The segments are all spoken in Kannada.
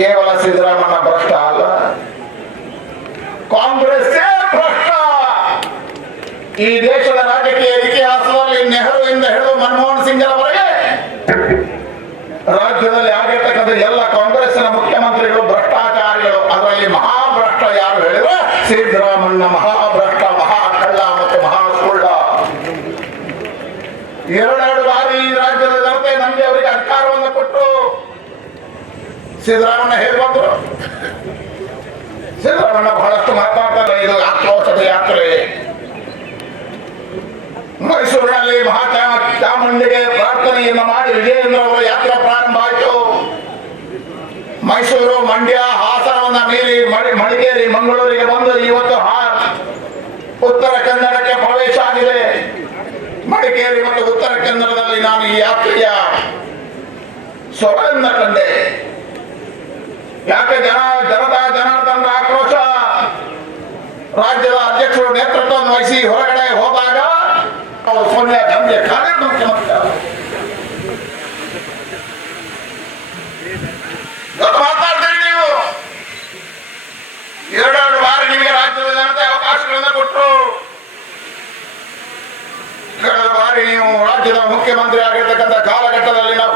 ಕೇವಲ ಸಿದ್ದರಾಮಣ್ಣ ಭ್ರಷ್ಟ ಅಲ್ಲ. ಕಾಂಗ್ರೆಸ್ ಭ್ರಷ್ಟ. ಈ ದೇಶದ ರಾಜಕೀಯ ಇತಿಹಾಸದಲ್ಲಿ ಎಂದು ಹೇಳುವ ಮನಮೋಹನ್ ಸಿಂಗ್ರವರೆಗೆ ರಾಜ್ಯದಲ್ಲಿ ಆಗಿರ್ತಕ್ಕಂಥ ಎಲ್ಲ ಕಾಂಗ್ರೆಸ್ನ ಮುಖ್ಯಮಂತ್ರಿಗಳು, ಭ್ರಷ್ಟಾಚಾರಿಗಳು, ಅದರಲ್ಲಿ ಮಹಾಭ್ರಷ್ಟ ಯಾರು ಹೇಳಿದ್ರೆ ಸಿದ್ದರಾಮಣ್ಣ ಮಹಾಭ್ರಷ್ಟ ಮಹಾ ಕಳ್ಳ ಮತ್ತು ಮಹಾ ಸುಳ್ಳ ಎರಡೆರಡು ಬಾರಿ ಈ ರಾಜ್ಯದ ಜನತೆ ನಮಗೆ ಅವರಿಗೆ ಅಧಿಕಾರವನ್ನು ಕೊಟ್ಟು ಸಿದ್ದರಾಮಣ್ಣ ಹೇಗೆ ಬಂದ್ರು ಸಿದ್ದರಾಮಣ್ಣ ಬಹಳಷ್ಟು ಮಾತಾಡ್ತಾರೆ, ಇದು ಆಕ್ರೋಶದ ಯಾತ್ರೆ. ಮೈಸೂರಿನಲ್ಲಿ ಮಹಾಚಾಮ ಚಾಮುಂಡಿಗೆ ಪ್ರಾರ್ಥನೆಯನ್ನು ಮಾಡಿ ವಿಜಯೇಂದ್ರ ಅವರ ಯಾತ್ರೆ ಪ್ರಾರಂಭ ಆಯಿತು. ಮೈಸೂರು ಮಂಡ್ಯ ಹಾಸನವನ್ನ ಮೀರಿ ಮಡಿ- ಮಡಿಕೇರಿ ಮಂಗಳೂರಿಗೆ ಬಂದು ಇವತ್ತು ಉತ್ತರ ಕನ್ನಡಕ್ಕೆ ಪ್ರವೇಶ ಆಗಿದೆ. ಮಡಿಕೇರಿ ಮತ್ತು ಉತ್ತರ ಕನ್ನಡದಲ್ಲಿ ನಾನು ಈ ಯಾತ್ರೆಯ ಸೊಗಡನ್ನ ಕಂಡೆ. ಯಾಕೆ ಜನ, ಜನತಾ ಜನಾರ್ದನ ಆಕ್ರೋಶ? ರಾಜ್ಯದ ಅಧ್ಯಕ್ಷರು ನೇತೃತ್ವವನ್ನು ವಹಿಸಿ ಹೊರಗಡೆ ಹೋದಾಗ ಸೋನಿಯಾ ಗಾಂಧಿ ಕಾರ್ಯ ಮುಖ್ಯಮಂತ್ರಿ ಮಾತಾಡ್ತೀರಿ ನೀವು? ಎರಡೆರಡು ಬಾರಿ ನಿಮಗೆ ರಾಜ್ಯದ ಜನತೆ ಅವಕಾಶಗಳನ್ನು ಕೊಟ್ಟರು ಕಳೆದ ಬಾರಿ ನೀವು ರಾಜ್ಯದ ಮುಖ್ಯಮಂತ್ರಿ ಆಗಿರ್ತಕ್ಕಂಥ ಕಾಲಘಟ್ಟದಲ್ಲಿ ನಾವು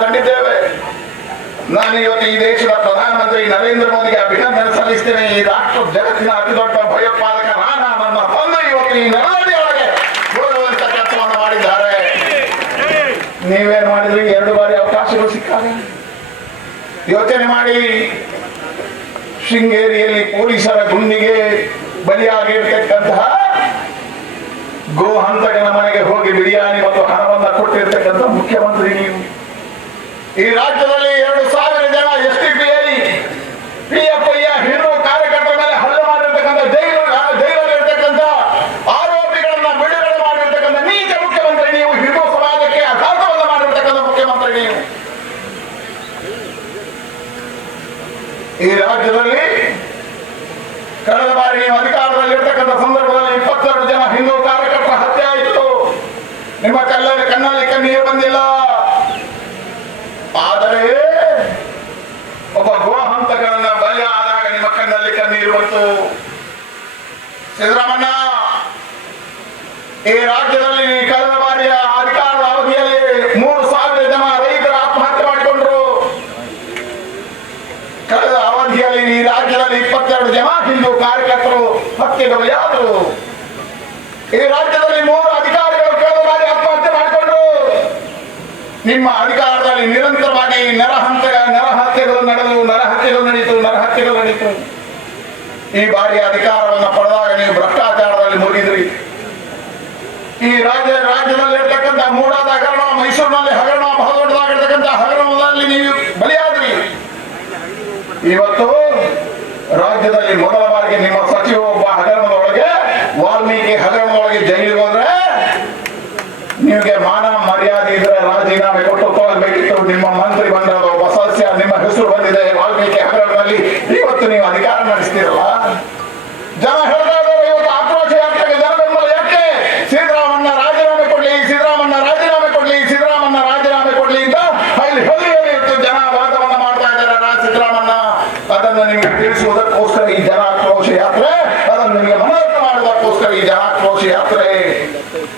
ನಾನು ಇವತ್ತು ಈ ದೇಶದ ಪ್ರಧಾನಮಂತ್ರಿ ನರೇಂದ್ರ ಮೋದಿಗೆ ಅಭಿನಂದನೆ ಸಲ್ಲಿಸ್ತೇನೆ. ಈ ರಾಷ್ಟ್ರ ಜಗತ್ತಿನ ಅತಿದೊಡ್ಡ ಭಯೋತ್ಪಾದಕ ನಾನ ನನ್ನ ತಂದೆ ಇವತ್ತು ಈ ಕೆಲಸವನ್ನು ಮಾಡಿದ್ದಾರೆ. ನೀವೇನ್ ಮಾಡಿದ್ರಿ? ಎರಡು ಬಾರಿ ಅವಕಾಶಗಳು ಸಿಕ್ಕಾಗ? ಯೋಚನೆ ಮಾಡಿ. ಶೃಂಗೇರಿಯಲ್ಲಿ ಪೊಲೀಸರ ಗುಂಡಿಗೆ ಬಲಿಯಾಗಿರ್ತಕ್ಕಂತಹ ಗೋ ಹಂತಕನ ಮನೆಗೆ ಹೋಗಿ ಬಿರಿಯಾನಿ ಮತ್ತು ಹಣವನ್ನ ಕೊಟ್ಟಿರ್ತಕ್ಕಂಥ ಮುಖ್ಯಮಂತ್ರಿ ನೀವು. ಈ ರಾಜ್ಯದಲ್ಲಿ ಎರಡು ಪಿ ಎಫ್ ಐ ಹಿಂದೂ ಕಾರ್ಯಕರ್ತರ ಮೇಲೆ ಹಲ್ಲೆ ಮಾಡಿರ್ತಕ್ಕಂಥ ಜೈಲು ಜೈಲಲ್ಲಿರ್ತಕ್ಕಂಥ ಆರೋಪಿಗಳನ್ನ ಬಿಡುಗಡೆ ಮಾಡಿರ್ತಕ್ಕಂಥ ನೀಚ ಮುಖ್ಯಮಂತ್ರಿ ನೀವು ಹಿಂದೂ ಸಮಾಜಕ್ಕೆ ಅಘಾತವನ್ನ ಮಾಡಿರ್ತಕ್ಕಂಥ ಮುಖ್ಯಮಂತ್ರಿ ನೀವು. ಈ ರಾಜ್ಯದಲ್ಲಿ ಕಳೆದ ಬಾರಿ ನೀವು ಅಧಿಕಾರದಲ್ಲಿ ಇರ್ತಕ್ಕಂಥ ಸಂದರ್ಭದಲ್ಲಿ ಇಪ್ಪತ್ತೆರಡು ಜನ ಹಿಂದೂ ಕಾರ್ಯಕರ್ತರ ಹತ್ಯೆ ಆಯಿತು. ನಿಮ್ಮ ಕಲ್ಲಲ್ಲಿ, ಕಣ್ಣಲ್ಲಿ ಕಣ್ಣೀರು ಬಂದಿಲ್ಲ. ಬಂತು ಸಿದ್ದರಾಮಣ್ಣ ಈ ರಾಜ್ಯದಲ್ಲಿ ಕಳೆದ ಬಾರಿಯ ಅಧಿಕಾರದ ಅವಧಿಯಲ್ಲಿ ಮೂರು ಸಾವಿರ ಜನ ರೈತರ ಆತ್ಮಹತ್ಯೆ ಮಾಡಿಕೊಂಡ್ರು. ಕಳೆದ ಅವಧಿಯಲ್ಲಿ ಈ ರಾಜ್ಯದಲ್ಲಿ ಇಪ್ಪತ್ತೆರಡು ಜನ ಹಿಂದೂ ಕಾರ್ಯಕರ್ತರು ಹತ್ಯೆಗಳು ಬಲಿಯಾದರು ಈ ರಾಜ್ಯದಲ್ಲಿ ಮೂರು ಅಧಿಕಾರಿಗಳು ಕಳೆದ ಬಾರಿ ಆತ್ಮಹತ್ಯೆ ಮಾಡಿಕೊಂಡ್ರು. ನಿಮ್ಮ ಅಧಿಕಾರದಲ್ಲಿ ನಿರಂತರವಾಗಿ ನರಹಂತ ನರಹತ್ಯೆಗಳು ನಡೆದು ನರಹತ್ಯೆಗಳು ನಡೆಯಿತು ನರಹತ್ಯೆಗಳು ನಡೀತು. ಈ ಬಾರಿ ಅಧಿಕಾರವನ್ನು ಪಡೆದಾಗ ನೀವು ಭ್ರಷ್ಟಾಚಾರದಲ್ಲಿ ಮುಗಿದ್ರಿ ಈ ರಾಜ್ಯ ರಾಜ್ಯದಲ್ಲಿ ಇರ್ತಕ್ಕಂಥ ಮೂಡಾದ ಹಗರಣ, ಮೈಸೂರಿನಲ್ಲಿ ಹಗರಣ ಬಹಳ ದೊಡ್ಡದಾಗಿರ್ತಕ್ಕಂಥ ಹಗರಣದಲ್ಲಿ ನೀವು ಬಲಿಯಾದ್ರಿ. ಇವತ್ತು ರಾಜ್ಯದಲ್ಲಿ ಮೊದಲ ಬಾರಿಗೆ ನಿಮ್ಮ ಸಚಿವ ಒಬ್ಬ ಹಗರಣದೊಳಗೆ ವಾಲ್ಮೀಕಿ ಹಗರಣದೊಳಗೆ ಜೈಲಿಗೆ ಹೋದ್ರೆ ನಿಮಗೆ ಮಾನ ಮರ್ಯಾದೆ ಇದ್ರೆ ರಾಜೀನಾಮೆ ಕೊಟ್ಟು ನಿಮ್ಮ ಮಂತ್ರಿ ಬಂದ ಒಬ್ಬ ಸದಸ್ಯ, ನಿಮ್ಮ ಹೆಸರು ಬಂದಿದೆ ವಾಲ್ಮೀಕಿ ಹಗರಣದಲ್ಲಿ. ಅದನ್ನು ನಿಮಗೆ ತಿಳಿಸುವುದಕ್ಕೋಸ್ಕರ ಈ ಜನಾಕ್ರೋಶ ಯಾತ್ರೆ ಅದನ್ನು ನಿಮಗೆ ಮನವರಿಕೆ ಮಾಡುವುದಕ್ಕೋಸ್ಕರ ಈ ಜನಾಕ್ರೋಶ ಯಾತ್ರೆ